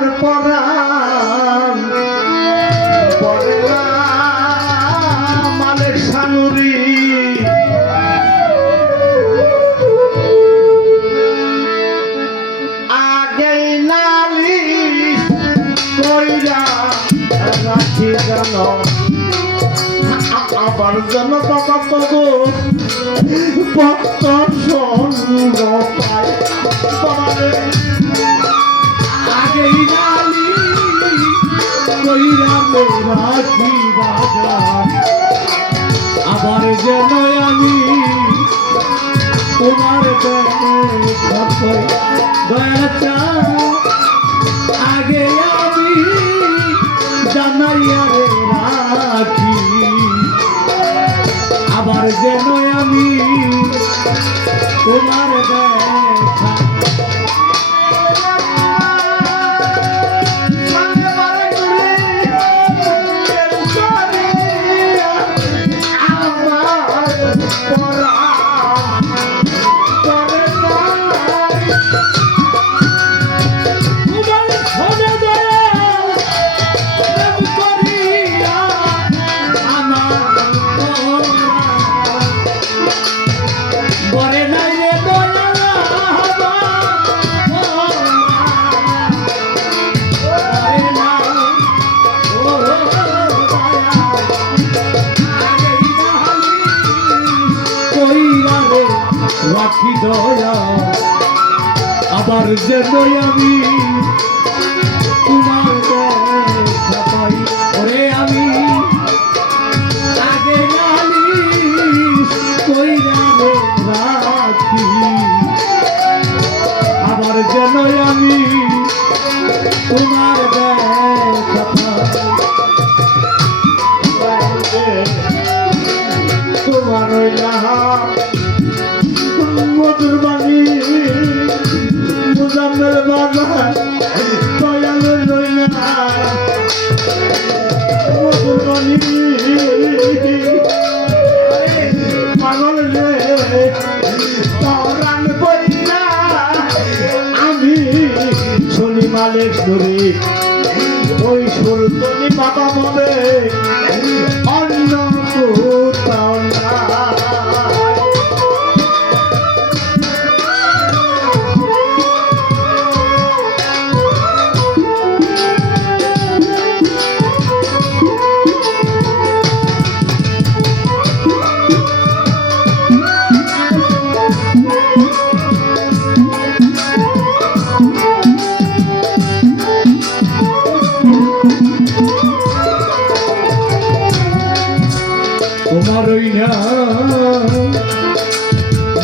আমার পরাণ পরে না মালের সানুরি আগেই নালিশ কইরা রাখি যেন আবার যেন বাবা তবু ভক্ত সঙ্গ পায় আগেই নালিশ কইরা রাখি বাজার আবার যেন আমি তোমার দয়া আগে আমি জানাইয়া রাখি আবার যেন আমি তোমার দেখা রাখি দয়া আবার যেন আমি তোমার দেখা পাই ওরে আমি আগে নালিশ কইরা রাখি আবার যেন আমি তোমার দেখা পাই তোমার মধুর বাণী মুজাম্মেল বাজার দয়ালু রইনা মধুর বাণী পাগল রে পরাণ বইনা আমি শনি মালিক ধরে ওই সুরতনি বাবা বলে অন্য কোথাও না তোমারই না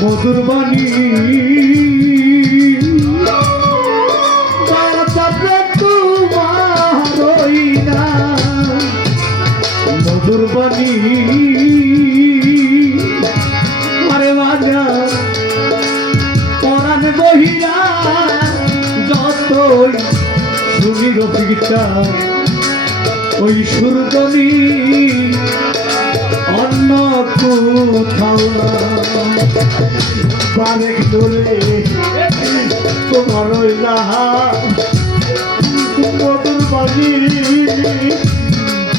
মধুর বাণী তোমারই না মধুর বাণী আরে বাজা পরাণ বহিরা যতই শুনি রফিকটা ওই সুরদনী অন্য কোথাও না বারেক দোলে তোমার ওই রাহা মধুর বাণী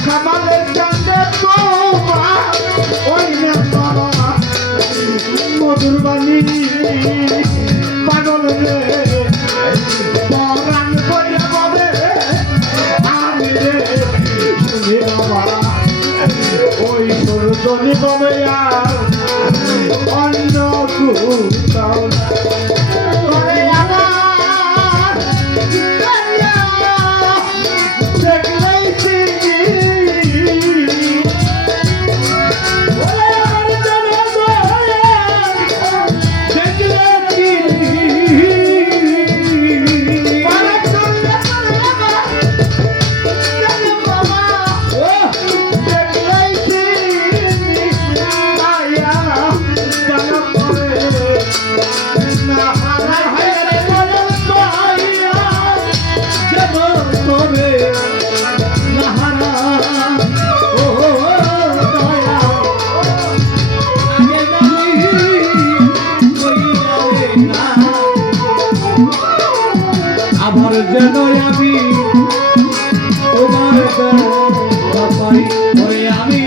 খামালের সঙ্গে তোমার ওই না মধুর বাণী পাগল রে পরাণ করে বলে আমি রে শুনে বাবা ওই সুরতনি বলে আর অন্য কোথাও যেন আমি তোমার দেখা পাই ওরে আমি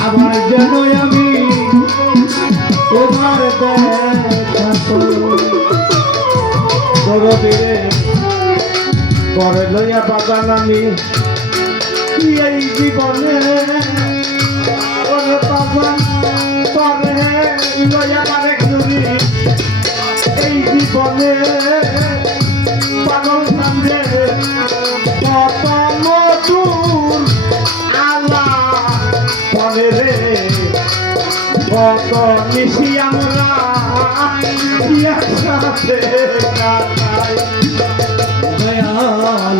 আবার যেন আমি তোমার দেখা দরদিরে করে লইয়া বাগান আমি এই জীবনে ওরে বাগান করে লইয়া আরেক জুড়ি এই জীবনে পাগল কান্দে কত মধুর আলা পরে রে কত নিশি আমরা একসাথে কাটাই দয়াল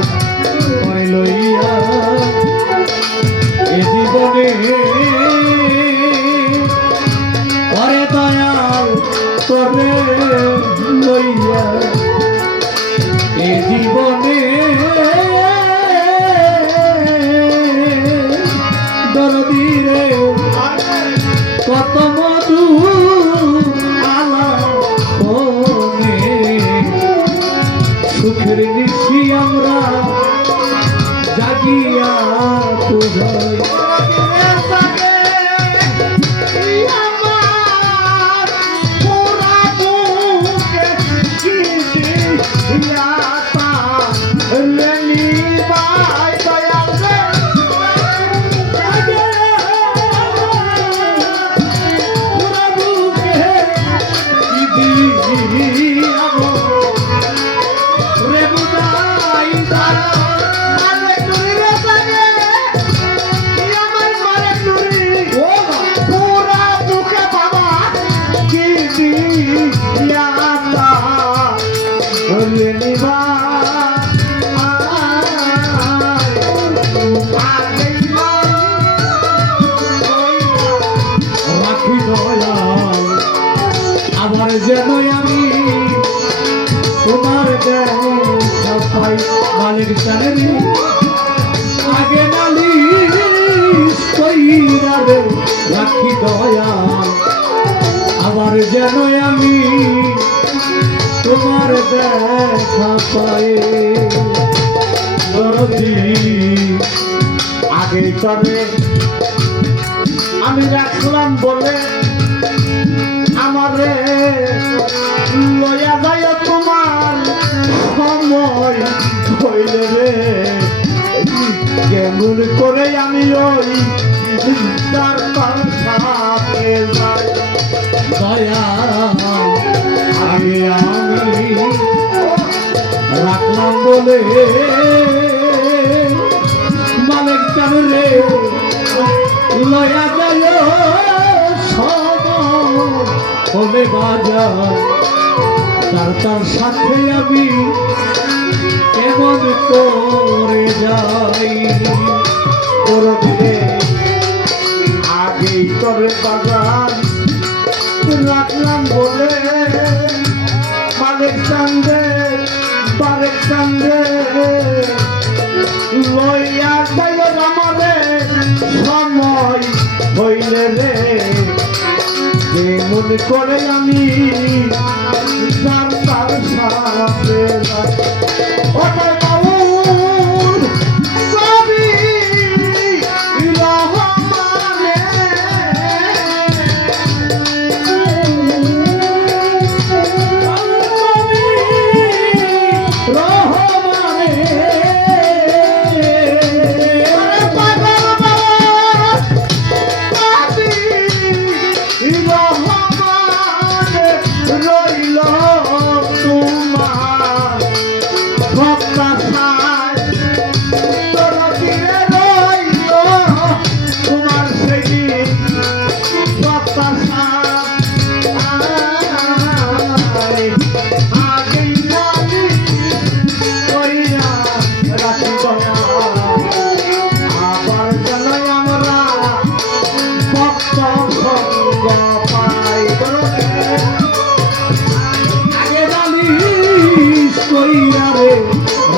করে লইয়া এ জীবনে করে দয়াল করে লইয়া এ জীবনে দরদিরে কত মধু আলা সুখের নিশি আমরা জাগিয়া তুঝাই আবার যেন আমি তোমার দেখা পাই মালিক জানেন আগে নালিশ কইরা রে রাখি দয়া আবার যেন আমি তোমার দেখা পাই দরদি আগে তবে আমি রাখলাম বলে আমারে লইয়া যায় তোমার সময় হইলে রে কেমন করে আমি ওই তার সাথে যাই দয়া আগে আমি রাখলাম বলে মালিক জানে রে লয়া যায় সময় বাজার তার সাথে আমি কেমন করে যাই করবে আগেই তবে বাগান রাখলাম বলে মালিক চান্দে বারেক চান্দে লইয়া যাই আমারে সময় হইলে রে মনে করে আমি তার সাথে ওটাই বাবুর কবি রহমানে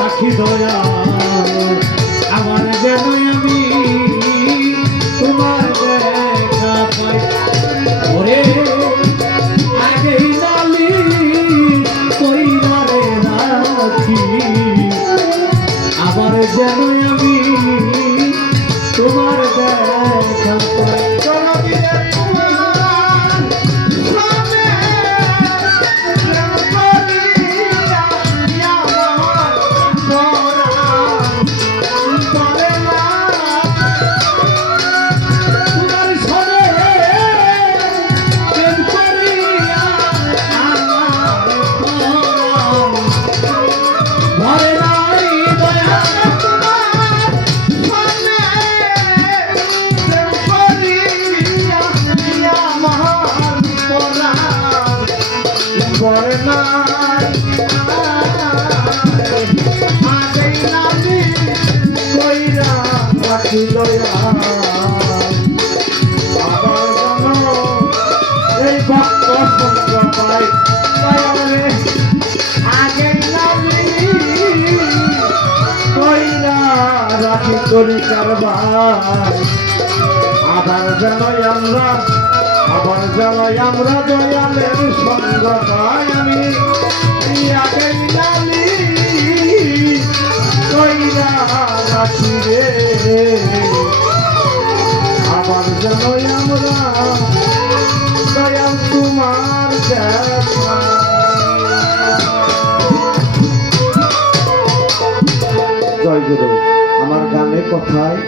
রাখি দয়া আমার যেন আমি তোমার দেখা পাই পরে না আগেই নামি কইরা রাখিল আবার জানো এই ভক্ত সঙ্গ পাই রে আগেই নামি কইরা রাখি করি কারবার আবার জানাই আমরা দয়ালের সঙ্গ পাই আমি আগেই নামি কইরা রাখি রে আবার জানাই আমরা দয়াল তোমার দেখা জয় গুরু আমার গানে কথায়